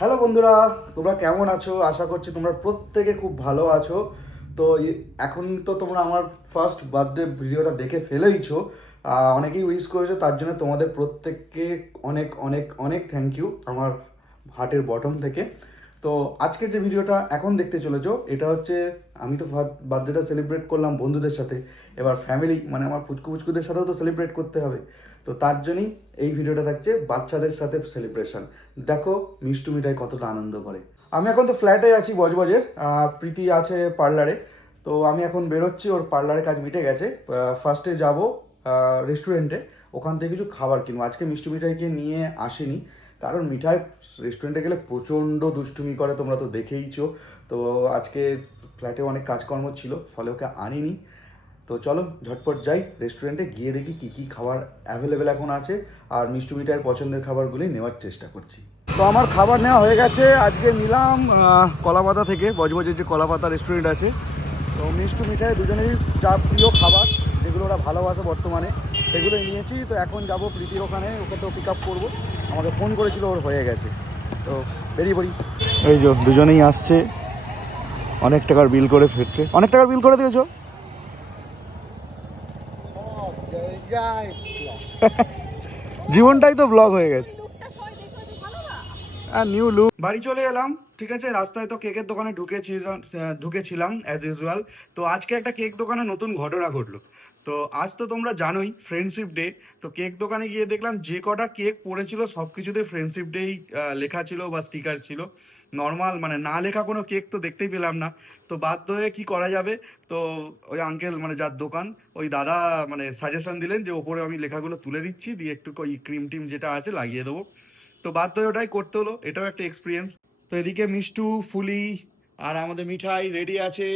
Hello বন্ধুরা, তোমরা কেমন আছো? আশা করছি তোমরা প্রত্যেকে খুব ভালো আছো। তো এখন তো তোমরা আমার ফার্স্ট বার্থডে ভিডিওটা দেখে ফেলেইছো। অনেকেই উইশ করেছো, তার জন্য তোমাদের প্রত্যেককে অনেক অনেক অনেক থ্যাংক ইউ আমার হার্টের বটম থেকে। তো আজকে যে ভিডিওটা এখন দেখতে চলেছো, এটা হচ্ছে আমি তো বার্থডেটা সেলিব্রেট করলাম বন্ধুদের সাথে, এবার ফ্যামিলি মানে আমার পুচকু পুচকুদের সাথেও তো সেলিব্রেট করতে হবে। তো তার জন্যই এই ভিডিওটা থাকছে বাচ্চাদের সাথে সেলিব্রেশন। দেখো মিষ্টু মিঠাই কতটা আনন্দ করে। আমি এখন তো ফ্ল্যাটে আছি বজবজের, প্রীতি আছে পার্লারে। তো আমি এখন বেরোচ্ছি, ওর পার্লারে কাজ মিটে গেছে। ফার্স্টে যাব রেস্টুরেন্টে, ওখান থেকে কিছু খাবার কিনবো। আজকে মিষ্টু মিঠাইকে নিয়ে আসিনি, কারণ মিঠাই রেস্টুরেন্টে গেলে প্রচণ্ড দুষ্টুমি করে, তোমরা তো দেখেইছো। তো আজকে ফ্ল্যাটে অনেক কাজকর্ম ছিল, ফলে ওকে আনিনি। তো চলো ঝটপট যাই রেস্টুরেন্টে, গিয়ে দেখি কী কী খাবার অ্যাভেলেবেল এখন আছে, আর মিষ্টু মিঠাইয়ের পছন্দের খাবারগুলি নেওয়ার চেষ্টা করছি। তো আমার খাবার নেওয়া হয়ে গেছে। আজকে নিলাম কলাপাতা থেকে, বজবজের যে কলাপাতা রেস্টুরেন্ট আছে। তো মিষ্টু মিঠাই দুজনেরই যা প্রিয় খাবার, যেগুলো ওরা ভালোবাসে বর্তমানে, সেগুলোই নিয়েছি। তো এখন যাব প্রীতির ওখানে, ওকে তো পিক আপ করবো। আমাকে ফোন করেছিল, ওর হয়ে গেছে। তো বেরিয়ে পড়ি। এই যে দুজনেই আসছে, অনেক টাকার বিল করে ফিরছে। অনেক টাকার বিল করে দিয়েছো? জীবনটাই তো ব্লগ হয়ে গেছে। New look. বাড়ি চলে এলাম, ঠিক আছে। রাস্তায় তো কেকের দোকানে ঢুকেছিলাম অ্যাজ ইউজুয়াল। তো আজকে একটা কেক দোকানে নতুন ঘটনা ঘটলো। তো আজ তো তোমরা জানোই ফ্রেন্ডশিপ ডে। তো কেক দোকানে গিয়ে দেখলাম যে কটা কেক পড়েছিল সব কিছুতে ফ্রেন্ডশিপ ডেই লেখা ছিল বা স্টিকার ছিল। নর্মাল মানে না লেখা কোনো কেক তো দেখতেই পেলাম না। তো বাধ্য হয়ে কি করা যাবে, তো ওই আঙ্কেল মানে যার দোকান, ওই দাদা মানে সাজেশন দিলেন যে ওপরে আমি লেখাগুলো তুলে দিচ্ছি, দিয়ে একটু ওই ক্রিম টিম যেটা আছে লাগিয়ে দেবো। তো বাধ্য হয়ে ওটাই করতে হলো, এটাও একটা এক্সপিরিয়েন্স। তো এদিকে মিষ্টু, ফুলি আর আমাদের মিঠাই রেডি আছে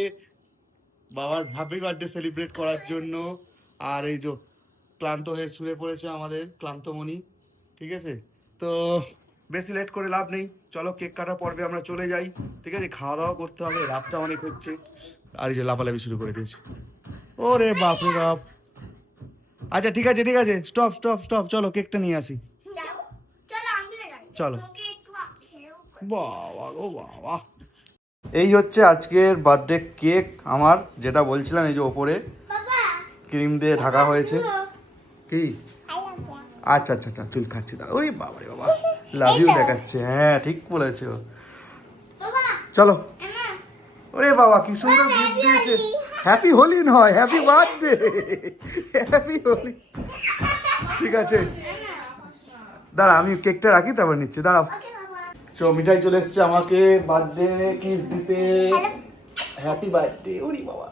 বাবার হ্যাপি বার্থডে সেলিব্রেট করার জন্য। আর এই যে ক্লান্ত হয়ে শুয়ে পড়েছে আমাদের ক্লান্তমণি, ঠিক আছে। তো বেশি লেট করে লাভ নেই, চলো কেক কাটা পর্বে আমরা চলে যাই। ঠিক আছে, খাওয়া দাওয়া করতে হবে, রাতটা অনেক হচ্ছে। আর এই যে লাফালাফি শুরু করে দিয়েছে, ওরে বাপ রে বাপ। আচ্ছা ঠিক আছে ঠিক আছে, স্টপ স্টপ স্টপ, চলো কেকটা নিয়ে আসি। চলো। বাবা গো বাবা, এই হচ্ছে আজকের বার্থডে কেক আমার, যেটা বলছিলাম। এই যে ওপরে ক্রিম দিয়ে ঢাকা হয়েছে। কি? আচ্ছা আচ্ছা আচ্ছা, চুল খাচ্ছি দাঁড়া। ওরে বাবা রে বাবা, লাভ ইউ দেখাচ্ছে। হ্যাঁ ঠিক বলেছো। চলো। ওরে বাবা কি সুন্দর গিফট দিয়েছে। হ্যাপি হোলি নয়, হ্যাপি বার্থডে। হ্যাপি হোলি। ঠিক আছে দাঁড়া, আমি কেকটা রাখি, তারপর নিচ্ছি, দাঁড়াও। তো মিঠাই চলে এসছে আমাকে বার্থডে কিস দিতে। Happy birthday. ওরে বাবা,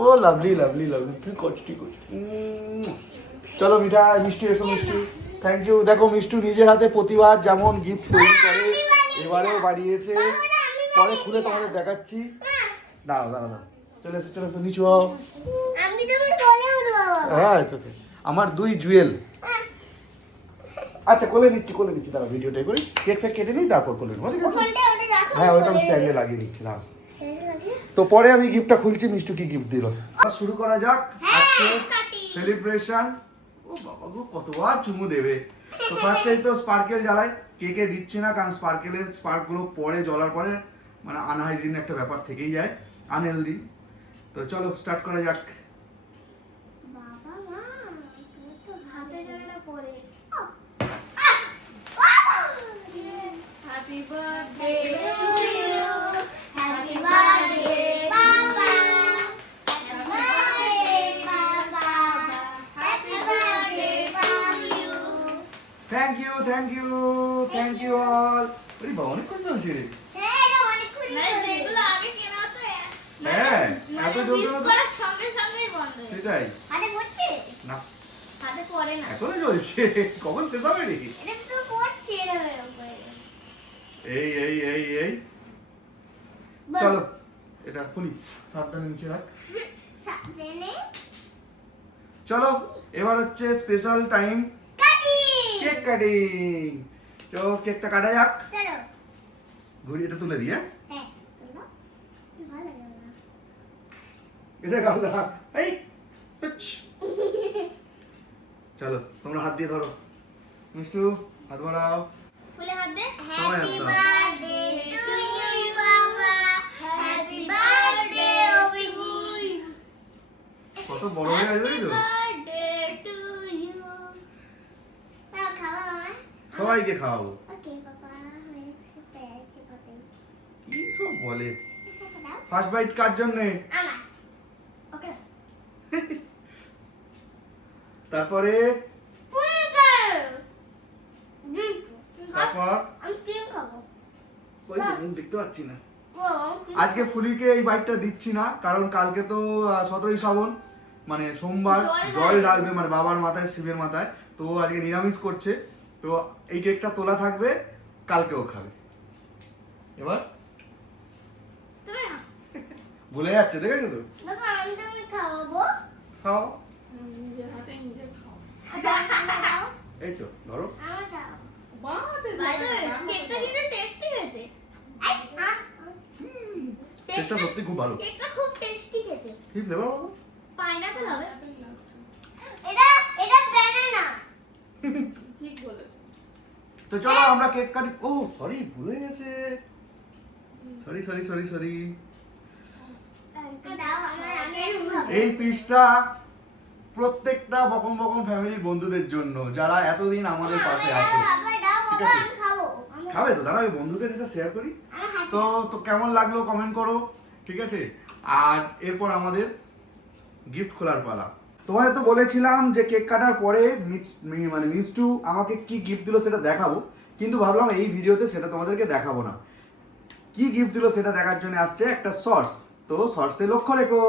ও লাভলি লাভলি লাভলি, ঠিক করছি ঠিক করছি। চলো মিঠাই, মিষ্টি এসো মিষ্টি। Thank you. দেখো মিষ্টু নিজের হাতে প্রতিবার যেমন গিফট তৈরি করে, এবারেও বানিয়েছে। পরে খুলে তোমাদের দেখাচ্ছি। দাঁড়াও দাঁড়াও দাঁড়াও, চলে এসো চলে এসো, নিচু হও। হ্যাঁ আমার দুই জুয়েল। আচ্ছা কোলে নিচ্ছি কোলে নিচ্ছি, দাঁড়াও ভিডিওটাই করি, কেক ফেক কেটে নিই, তারপর কোলে নেবো, ঠিক আছে? হ্যাঁ ওইটা আমি স্ট্যান্ডে লাগিয়ে দিচ্ছি, দাঁড়াও। তো পরে আমি গিফটটা খুলছি, মিষ্টু কি গিফট দিল। শুরু করা যাক আজকে সেলিব্রেশন। ও বাবা গো, কতবার চুমু দেবে। তো ফার্স্টেই তো স্পার্কেল জ্বালাই, কেকে দিচ্ছি না, কারণ স্পার্কেলের স্পার্কগুলো পরে জ্বলার পরে মানে আনহাইজিন একটা ব্যাপার থেকেই যায়, আনহেলদি। তো চলো স্টার্ট করা যাক। Happy birthday to you. Happy birthday, Papa. Happy birthday, Papa. Happy birthday to you. Thank you thank you thank you all. আরে বাবা অনেকক্ষণ চলছে রে। হ্যাঁ এটা অনেকক্ষণ চলছে। এগুলো আগে কেনা হতো। হ্যাঁ এত জলদি মিস করার সঙ্গে সঙ্গেই বন্ধ। সেটাই। হাতে পড়ছে? না হাতে পড়ে না। এখনো চলছে, কখন শেষ হবে রে? এটা তো পড়ছে এরকম করে। এই এই এই এই চলো এটা খুলি, সাবধানে নিচে রাখ। সাবধানে। চলো এবার হচ্ছে স্পেশাল টাইম, কেক কাটিং। তো কেকটা কাটা যাক। চলো। ঘুরি এটা তুলে দিই। হ্যাঁ হ্যাঁ তোলো, ভালো লাগে না এটা গালা। এই চলো তোমরা হাত দিয়ে ধরো, মিষ্টু হাত বাড়াও। ফুলে হাত দে। হ্যাপি সবাইকে খাওয়াবো। ওকে পাপা আমি পেয়েছি পাপা কি সব বলে। ফার্স্ট বাইট কার জন্য? আমার ওকে তারপরে তারপর আমি ক্রিম খাবো কই তো মুখ দেখতে পাচ্ছি না। ও আজকে ফুলিকে এই বাইটটা দিচ্ছি না, কারণ কালকে তো 17ই শ্রাবণ, মানে সোমবার জল ঢালবে, মানে বাবার মাথায়, শিবের মাথায়। তো আজকে নিরামিষ করছে, তো এই কেকটা তোলা থাকবে, কালকেও খাবে। এবার তুমি খাও ভুলে যাচ্ছে, দেখেছো তো। বাবা আমি তুমি খাওয়াবো খাও, নিজের হাতে নিজে খাও। দাও এই তো ধরো। আমার দাও বাহাতে বাই দ্য ওয়ে কেকটা কিন্তু টেস্টি হয়েছে কেকটা সত্যি খুব ভালো। কেকটা খুব টেস্টি খেতে কি ফ্লেভার বলো? পাইনাপল হবে লাগছে। এটা এটা ব্যানানা ঠিক বলেছো। তো চলো আমরা কেক কাটি। ও সরি, ভুলে গেছে। Sorry sorry sorry sorry. দাও আমি খাবো এই পিসটা প্রত্যেকটা বকম বকম ফ্যামিলির বন্ধুদের জন্য, যারা এতদিন আমাদের পাশে আছে। বাবা দাও ঠিক বাবা আছে। আমি খাবো খাবে তো? দাঁড়াও, এই বন্ধুদের এটা শেয়ার করি। আমার হাতে তো তো কেমন লাগলো কমেন্ট করো, ঠিক আছে। আর এরপর আমাদের গিফট খোলার পালা। তোমাদের তো বলেছিলাম যে কেক কাটার পরে মানে মিষ্টু আমাকে কি গিফট দিল সেটা দেখাবো, কিন্তু ভাবলাম এই ভিডিওতে সেটা তোমাদেরকে দেখাবো না। কি গিফট দিল সেটা দেখার জন্য আসছে একটা শর্টস, তো শর্টসে লক্ষ্য রেখো।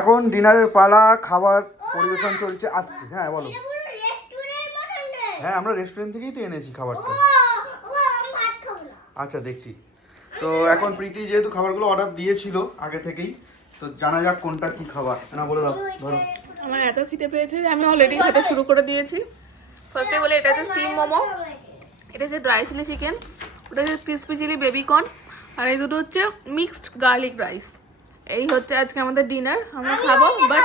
এখন ডিনারের পালা, খাবার পরিবেশন চলছে। আসছে, হ্যাঁ বলো। এটা পুরো রেস্টুরেন্টের মতন রে হ্যাঁ, আমরা রেস্টুরেন্ট থেকেই তো এনেছি ও খাবারটা। ও আমি ভাত খাবো না আচ্ছা, দেখছি। তো এখন প্রীতি যেহেতু খাবারগুলো অর্ডার দিয়েছিল আগে থেকেই, তো জানা যাক কোনটা কি খাবার। না বলে দাও, ধরো। আমার এত খিদে পেয়েছে যে আমি অলরেডি খেতে শুরু করে দিয়েছি। ফার্স্টে বলে এটা হচ্ছে স্টিম মোমো, এটা হচ্ছে ড্রাই চিলি চিকেন, ওটা হচ্ছে ক্রিসপি চিলি বেবিকর্ন, আর এই দুটো হচ্ছে মিক্সড গার্লিক রাইস। এই হচ্ছে আজকে আমাদের ডিনার। আমরা খাবো, বাট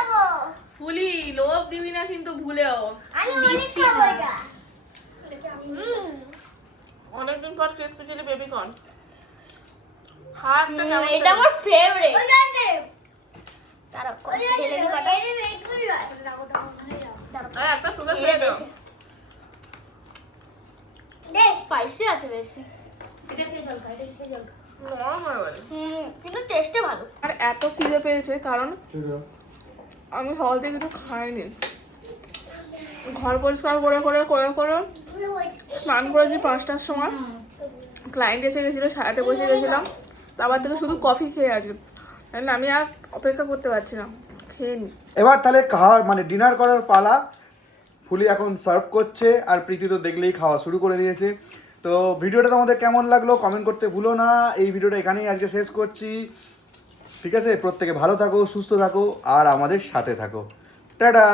ফুলি লোভ দিবি না কিন্তু ভুলেও। আমি অনেক খাবো এটা অনেকদিন পর ক্রিসপি চিলি বেবিকর্ন খা একটা কেমন এটা আমার ফেভারিট এই একটা তুলে খেয়ে দাও। স্পাইসি আছে বেশি নরম হয়ে গেছে। কিন্তু টেস্টে ভালো আর এত খিদে পেয়েছে কারণ আমি হল থেকে কিছু খাইনি। ঘর পরিষ্কার করে করে করে করে স্নান করেছি 5টার সময়, ক্লায়েন্ট এসে গেছিলো, সারাতে বসে গেছিলাম, তারপর থেকে শুধু কফি খেয়ে আছি। আমি আর অপেক্ষা করতে পারছি না, খেয়ে নি। এবার তাহলে খাওয়ার মানে ডিনার করার পালা। ফুলি এখন সার্ভ করছে, আর প্রীতি তো দেখলেই খাওয়া শুরু করে দিয়েছে। তো ভিডিওটা তোমাদের কেমন লাগলো কমেন্ট করতে ভুলো না। এই ভিডিওটা এখানেই আজকে শেষ করছি, ঠিক আছে। প্রত্যেকে ভালো থাকো, সুস্থ থাকো, আর আমাদের সাথে থাকো। টাটা।